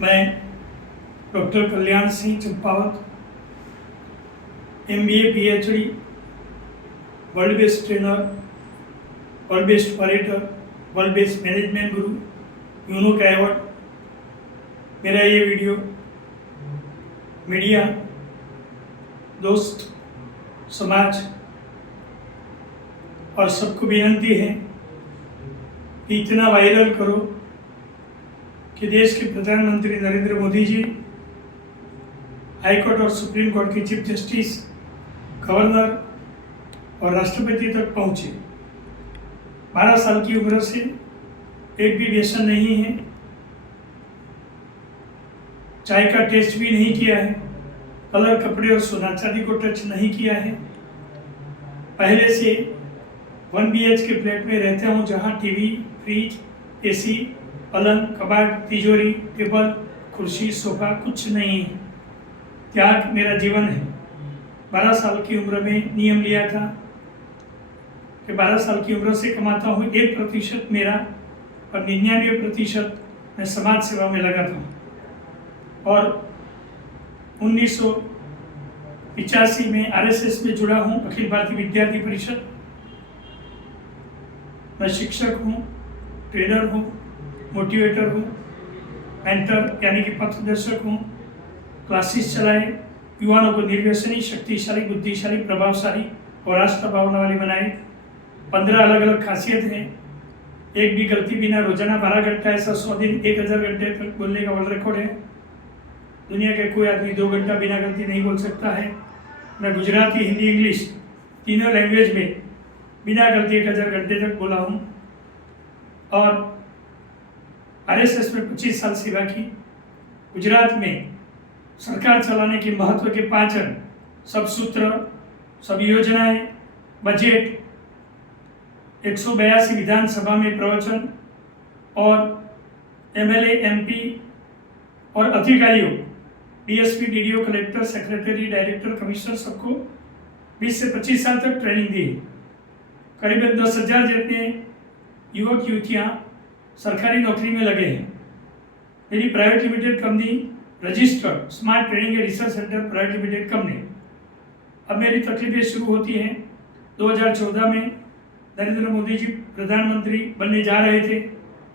मैं doctor Kalyan Singh Champawat, MBA PhD, world best trainer, world best operator, world best management guru, UNO का award. मेरा ये video media, दोस्त, समाज और सबको विनती है कि इतना वायरल करो कि देश के प्रधानमंत्री नरेंद्र मोदी जी, हाईकोर्ट और सुप्रीम कोर्ट के चीफ जस्टिस, गवर्नर और राष्ट्रपति तक पहुँचे। 12 साल की उम्र से एक भी व्यसन नहीं है, चाय का टेस्ट भी नहीं किया है, कलर कपड़े और सोना चांदी को टच नहीं किया है। पहले से 1 BHK फ्लैट में रहता हूँ, जहाँ टीवी, फ्रिज, AC, पलंग, कबाड़, तिजोरी, टेबल, कुर्सी, सोफा कुछ नहीं है। त्याग मेरा जीवन है। 12 साल की उम्र में नियम लिया था कि 12 साल की उम्र से कमाता हूँ 1% मेरा और 99% मैं समाज सेवा में लगाता हूँ। और 1985 में RSS में जुड़ा हूँ, अखिल भारतीय विद्यार्थी परिषद। मैं शिक्षक हूँ, ट्रेनर हूँ, मोटिवेटर हूँ, मेंटर यानी कि पथदर्शक हूँ। क्लासेस चलाए, युवाओं को निर्व्यसनी, शक्तिशाली, बुद्धिशाली, प्रभावशाली और राष्ट्र भावना वाली बनाए। 15 अलग अलग खासियत हैं। एक भी गलती बिना रोजाना 12 घंटा, ऐसा 100 दिन 1000 घंटे तक बोलने का वर्ल्ड रिकॉर्ड है। दुनिया के कोई आदमी 2 घंटा बिना गलती नहीं बोल सकता है। मैं गुजराती, हिंदी, इंग्लिश तीनों लैंग्वेज में बिना गलती 1000 घंटे तक बोला हूँ। और RSS में 25 साल सेवा की। गुजरात में सरकार चलाने के महत्व के 5 अंग, सब सूत्र, सब योजनाएं, बजट, 182 विधानसभा में प्रवचन और MLA, MP और अधिकारियों, DSP, DDO, collector, secretary, director, commissioner सबको 20 से 25 साल तक ट्रेनिंग दी। करीबन 10,000 जितने युवक युवतियाँ सरकारी नौकरी में लगे हैं। मेरी private limited company registered smart training and research centre private limited company. अब मेरी तकलीफें शुरू होती हैं। 2014 में नरेंद्र मोदी जी प्रधानमंत्री बनने जा रहे थे।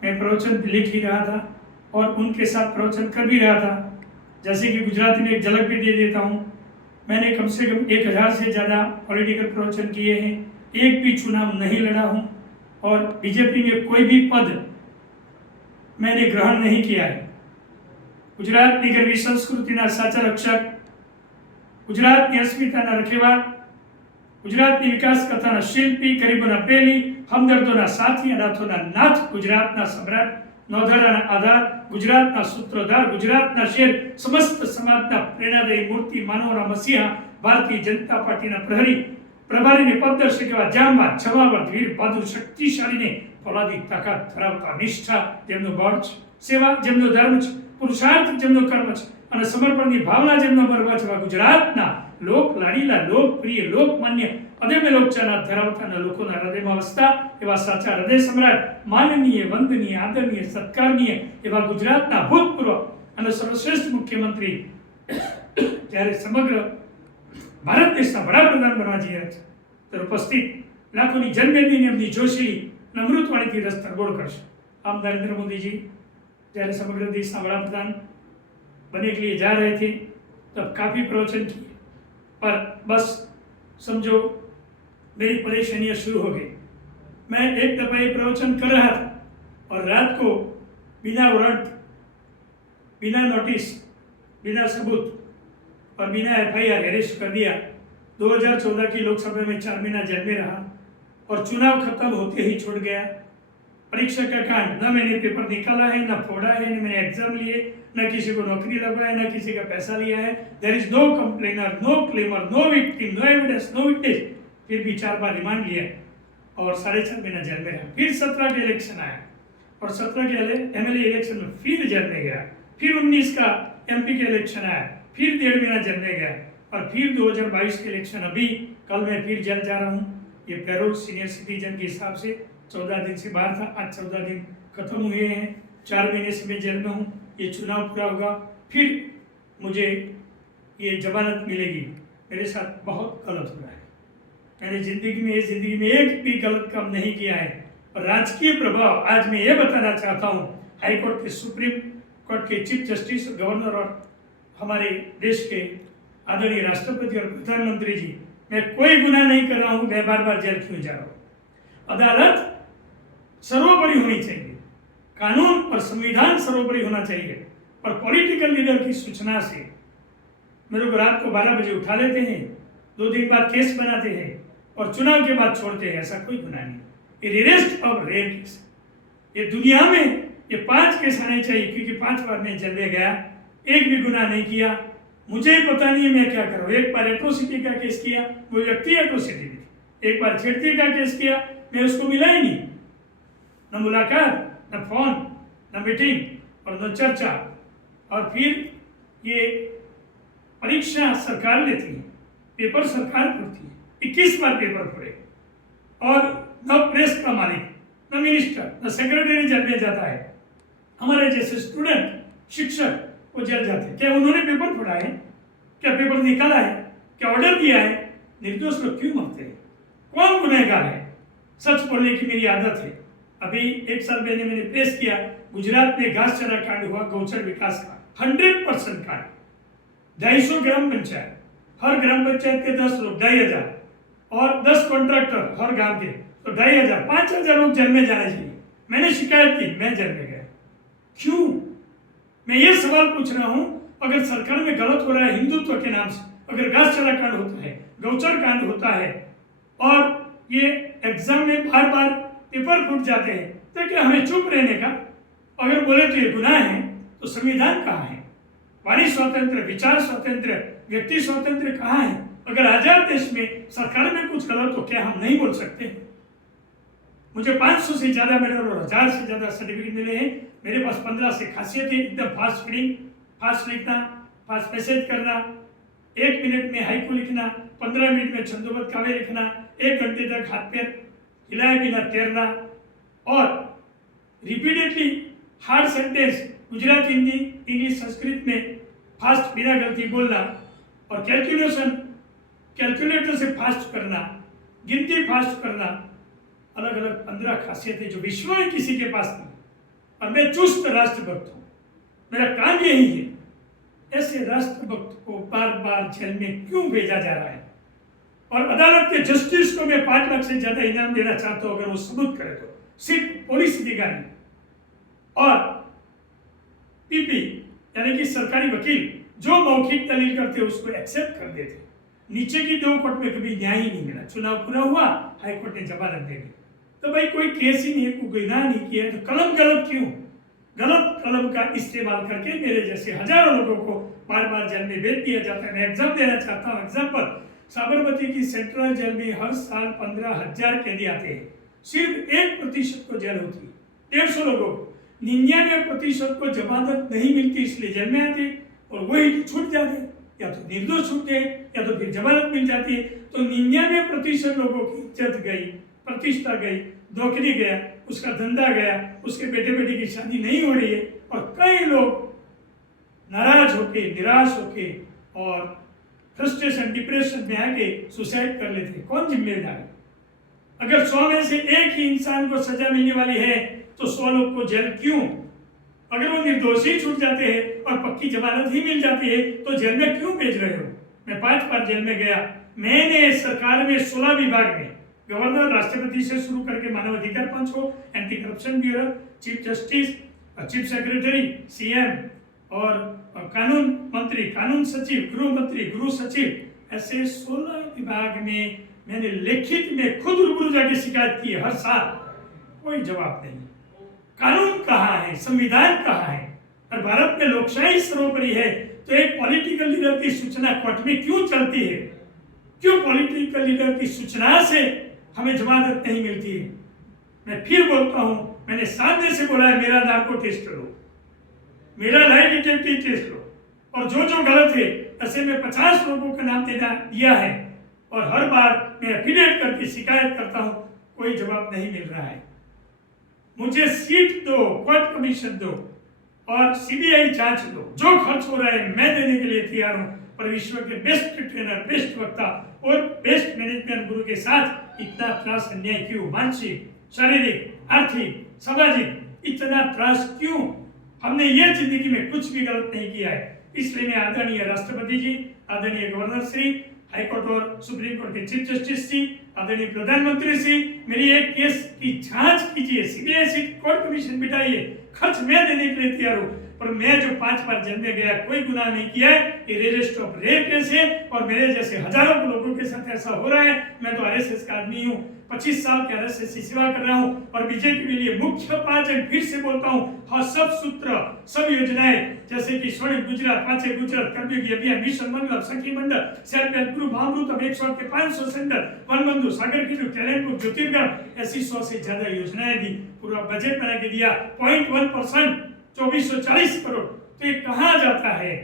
मैं प्रवचन लिख ही रहा था और उनके साथ प्रवचन कर भी रहा था। जैसे कि गुजराती में एक झलक भी दे देता हूँ। मैंने कम से कम 1000 से ज़्यादा पॉलिटिकल प्रवचन किए हैं। एक भी चुनाव नहीं लड़ा हूँ और बीजेपी में कोई भी पद मैंने ग्रहण नहीं किया है। ગુજરાતની ગરવી સંસ્કૃતિના સાચા રક્ષક, ગુજરાતની અસ્મિતાના રખેવાળ, ગુજરાતની વિકાસ કથાના શિલ્પી, ગરીબોના પેલી, હમદર્દોના સાથી, અનાથોના નાથ, ગુજરાતના સમ્રાટ, નવધારાના આધાર, ગુજરાતના સૂત્રધાર, ગુજરાતના શેર, સમસ્ત સમાજના પ્રેરણાદાયી મૂર્તિ, માનવના મસીહા, ભારતીય જનતા પાર્ટીના પ્રહરી, પ્રભારીને પદદર્શક એવા જાંબાદ, છવાવર્ત, વીર, બહાદુર, શક્તિશાળીને ફોલાદી તાકાત ધરાવતા નિષ્ઠા, જેમનો બળ છે, સેવા જેમનો ધર્મ છે, પુરુષાર્થ જેમનો કર્મ છે અને સમર્પણની ભાવના જેમનો મર્મ છે, ગુજરાતના લોક લાડીલા, લોકપ્રિય, લોકમાન્ય, અદમ્ય લોકચાહના ધરાવતાના લોકોના હૃદયમાં વસતા એવા સાચા હૃદય સમ્રાટ, માનનીય, વંદનીય, આદરણીય, સત્કારણીય એવા ગુજરાતના ભૂતપૂર્વ અને સર્વશ્રેષ્ઠ મુખ્યમંત્રી જ્યારે સમગ્ર ભારત દેશના વડાપ્રધાન બનવા જઈ રહ્યા છે ત્યારે ઉપસ્થિત લાખોની જન્મેદની એમની જોશીલી અમૃતવાણીથી રસ તરબોળ કરશે। આમ નરેન્દ્ર મોદીજી જ્યારે समग्र देश का वडाप्रधान बनने के लिए जा रहे थे तब काफ़ी प्रवचन किए, पर बस समझो मेरी परेशानियाँ शुरू हो गई। मैं एक दफ़ा ये प्रवचन कर रहा था और रात को बिना वारंट, बिना नोटिस, बिना सबूत और बिना FIR अरेस्ट कर दिया। 2014 की लोकसभा में 4 महीना जेल में रहा और चुनाव खत्म होते ही छोड़ गया। परीक्षा का कांड, न मैंने पेपर निकाला है, न फोड़ा है, न मैंने एग्जाम लिए, न किसी को नौकरी लगवाया, न किसी का पैसा लिया है। There is no complainer, no claimer, no victim, no evidence, no witness. फिर भी 4 बार रिमांड लिया और 4.5 महीना जेल में रहा। फिर 17 के इलेक्शन आया और 17 के MLA इलेक्शन में फिर जेल में गया। फिर 19 का MP के इलेक्शन आया, फिर 1.5 महीना जेल में गया और फिर 2022 के इलेक्शन, अभी कल मैं फिर जेल जा रहा हूँ। ये पैरोल सीनियर सिटीजन के हिसाब से 14 दिन से बाहर था, आज 14 दिन खत्म हुए हैं। 4 महीने से मैं जेल में हूँ। ये चुनाव पूरा होगा, फिर मुझे ये जमानत मिलेगी। मेरे साथ बहुत गलत हुआ है। मैंने जिंदगी में एक भी गलत काम नहीं किया है। और राजकीय प्रभाव आज मैं ये बताना चाहता हूँ, हाई कोर्ट के, सुप्रीम कोर्ट के चीफ जस्टिस, गवर्नर और हमारे देश के आदरणीय राष्ट्रपति और प्रधानमंत्री जी, मैं कोई गुनाह नहीं कर रहा हूँ, मैं बार बार जेल क्यों जा रहा हूँ। अदालत सर्वोपरि होनी चाहिए, कानून और संविधान सर्वोपरि होना चाहिए। और पॉलिटिकल लीडर की सूचना से मेरे को रात को 12 बजे उठा लेते हैं, 2 दिन बाद केस बनाते हैं और चुनाव के बाद छोड़ते हैं, ऐसा कोई गुनाह नहीं। ये रेयरेस्ट ऑफ रेयर केस। ये दुनिया में ये 5 केस आने चाहिए, क्योंकि 5 बार मैं जेल में गया, एक भी गुनाह नहीं किया। मुझे पता नहीं है मैं क्या करूँ। एक बार एट्रोसिटी का केस किया, वो व्यक्ति एट्रोसिटी में, एक बार छेड़ती का केस किया, मैं उसको मिला ही नहीं, न मुलाकात, न फोन, न मीटिंग और न चर्चा। और फिर ये परीक्षा सरकार लेती है, पेपर सरकार पढ़ती है, 21 बार पेपर पढ़े, और न प्रेस का मालिक, न मिनिस्टर, न सेक्रेटरी जेल में जाता है। हमारे जैसे स्टूडेंट, शिक्षक वो जेल जाते हैं। क्या उन्होंने पेपर पढ़ा है? क्या पेपर निकाला है? क्या ऑर्डर दिया है? निर्दोष लोग क्यों मरते हैं? कौन गुनहगार है? सच बोलने की मेरी आदत है। अभी 1 साल पहले मैंने प्रेस किया, गुजरात में घास चारा कांड हुआ, गौचर विकास का 100% कांड, 250 ग्राम पंचायत, हर ग्राम पंचायत के 10 लोग, 2500, और 10 कॉन्ट्रैक्टर हर गांव के, तो 2500, 5000 लोग जेल में जाने चाहिए। मैंने शिकायत की, मैं जेल में गया। क्यों? मैं ये सवाल पूछ रहा हूं, अगर सरकार में गलत हो रहा है हिंदुत्व के नाम से, अगर घास चारा कांड होता है, गौचर कांड होता है, और ये एग्जाम में बार बार पेपर फूट जाते हैं, तो क्या हमें चुप रहने का? अगर बोले तो ये गुनाह है, तो संविधान कहाँ है? वाणी स्वातंत्र, विचार स्वातंत्र, व्यक्ति स्वातंत्र कहाँ है? अगर आजाद देश में सरकार में कुछ गलत हो, क्या हम नहीं बोल सकते? मुझे 500 से ज्यादा मेडल और 1000 से ज्यादा सर्टिफिकेट मिले हैं। मेरे पास 15 से खासियत है, एकदम फास्ट रीडिंग, फास्ट लिखना, फास्ट मैसेज करना, 1 मिनट में हाइकू लिखना, 15 मिनट में छंदोबद्ध काव्य लिखना, 1 घंटे तक हाथ पैर हिलाए बिना तैरना, और repeatedly hard sentence Gujarati, Hindi, English, Sanskrit में फास्ट बिना गलती बोलना, और कैलकुलेटर से फास्ट करना, गिनती फास्ट करना, अलग अलग 15 खासियतें जो विश्व में किसी के पास नहीं। और मैं चुस्त राष्ट्रभक्त हूँ, मेरा काम यही है। ऐसे राष्ट्रभक्त को बार बार जेल में क्यों भेजा जा रहा है? और अदालत के जस्टिस को मैं 5 लाख से ज्यादा इनाम देना चाहता हूं, अगर वो सबूत करे तो। सिर्फ पुलिस अधिकारी और पीपी यानी कि सरकारी वकील जो मौखिक दलील करते उसको एक्सेप्ट कर देते। नीचे की 2 कोर्ट में कभी न्याय ही नहीं मिला। चुनाव पूरा हुआ, हाई कोर्ट ने जमानत दे दी। तो भाई कोई केस ही नहीं है, कोई गुनाह नहीं किया, तो कलम गलत क्यों? गलत कलम का इस्तेमाल करके मेरे जैसे हजारों लोगों को बार बार जेल में भेज दिया जाता है। मैं एग्जाम देना चाहता हूँ। एग्जाम्पल, साबरमती की सेंट्रल जेल में हर साल 15,000 कैदी आते हैं, सिर्फ 1% को जेल होती है। 150 लोगों को, 99% को जमानत नहीं मिलती, इसलिए जेल में आते, और वही छूट जाते, या तो निर्दोष छूटते हैं या तो फिर जमानत मिल जाती है। तो 99% लोगों की इज्जत गई, प्रतिष्ठा गई, नौकरी गया, उसका धंधा गया, उसके बेटे बेटी की शादी नहीं हो रही है, और कई लोग नाराज होके, निराश होके और फ्रस्ट्रेशन, डिप्रेशन में आके सुसाइड कर लेते हैं। कौन जिम्मेदार है? अगर 100 में से एक ही इंसान को सजा मिलने वाली है, तो 100 लोग को जेल क्यों? अगर वो निर्दोषी छूट जाते हैं और पक्की जमानत ही मिल जाती है, तो जेल में क्यों भेज रहे हो? मैं 5 बार जेल में गया। मैंने सरकार में 16 विभाग में, गवर्नर, राष्ट्रपति से शुरू करके मानव अधिकार पंच हो, anti corruption bureau, chief justice, chief secretary, CM और कानून मंत्री, कानून सचिव, गृह मंत्री, गृह सचिव, ऐसे 16 विभाग में मैंने लिखित में खुद रूबरू जाके शिकायत की है। हर साल कोई जवाब नहीं। कानून कहाँ है? संविधान कहाँ है? और भारत में लोकशाही सर्वोपरि है, तो एक पॉलिटिकल लीडर की सूचना कोर्ट में क्यों चलती है? क्यों पॉलिटिकल लीडर की सूचना से हमें जमानत नहीं मिलती है? मैं फिर बोलता हूं, मैंने सामने से बोला है, मेरा नार्को टेस्ट लो, मेरा लाई डिटेक्टिव टेस्ट लो, और जो जो गलत है, ऐसे में 50 लोगों का नाम दिया है, और हर बार मैं एफिडेविट करके शिकायत करता हूं, कोई जवाब नहीं मिल रहा है। मुझे सीट दो, कोर्ट कमीशन दो, और सीबीआई जांच लो, जो खर्च हो रहा है मैं देने के लिए तैयार हूं, पर विश्व के बेस्ट ट्रेनर, बेस्ट वक्ता और बेस्ट मैनेजमेंट गुरु के साथ इतना त्रास अन्याय क्यों? मानसिक, शारीरिक, आर्थिक, सामाजिक इतना त्रास क्यों? हमने ये जिंदगी में कुछ भी गलत नहीं किया है। इसलिए मैं आदरणीय राष्ट्रपति जी, आदरणीय गवर्नर श्री, हाईकोर्ट और सुप्रीम कोर्ट के चीफ जस्टिस जी, आदरणीय प्रधानमंत्री श्री, मेरी एक केस की जांच कीजिए, सीबीआई सीट कोर्ट कमीशन बिठाइए, खर्च मैं देने के लिए तैयार हूं, पर मैं जो 5 बार जेल में गया, कोई गुनाह नहीं किया है, ये रजिस्ट ऑफ रेप केस है और मेरे जैसे हजारों लोगों के साथ ऐसा हो रहा है। मैं तो आरएसएस का आदमी हूँ, 25 साल के आरएसएस की सेवा कर रहा हूँ और बीजेपी के लिए मुख्य 5 फिर से बोलता हूँ, हाँ सब सूत्र, सब योजनाएं जैसे कि स्वर्ण गुजरात, पांचे गुजरात, कर्मयोगी अभियान, मिशन मंगल, सखी मंडल, सेल्फ हेल्प ग्रुप, अमृतम 100 के 500 सेंटर, वन बंधु, सागर की टैलेंट बुक, ज्योतिर्गढ़, ऐसी 100 से ज्यादा योजनाएं दी, पूरा बजट बना के दिया। 0.1% 2440 करोड़, तो ये कहाँ जाता है?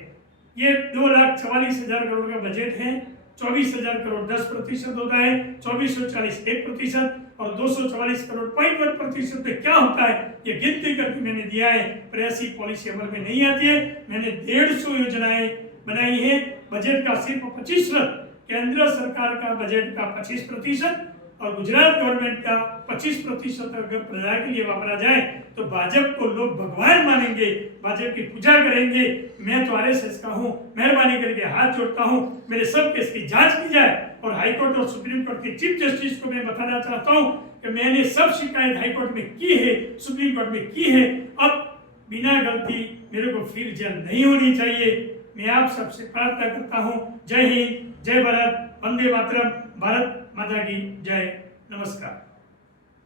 ये 2,44,000 करोड़ का बजट है, 24,000 करोड़ 10% होता है, 2440 1% और 244 करोड़ 0.1% पे क्या होता है? ये गिनती करके मैंने दिया है, पर ऐसी पॉलिसी अमल में नहीं आती है। मैंने 150 योजनाएं बनाई है, बजट का सिर्फ 25%, केंद्र सरकार का बजट का 25% और गुजरात गवर्नमेंट का 25% अगर प्रजा के लिए वापरा जाए तो भाजपा को लोग भगवान मानेंगे, भाजपा की पूजा करेंगे। मैं तो आरएसएस का हूँ, मेहरबानी करके हाथ जोड़ता हूँ, मेरे सब केस की जांच की जाए और हाईकोर्ट और सुप्रीम कोर्ट के चीफ जस्टिस को मैं बताना चाहता हूँ कि मैंने सब शिकायत हाईकोर्ट में की है, सुप्रीम कोर्ट में की है। अब बिना गलती मेरे को फिर जेल नहीं होनी चाहिए। मैं आप सबसे प्रार्थना करता हूँ। जय हिंद, जय भारत, वंदे मातरम, भारत माता की जय, नमस्कार।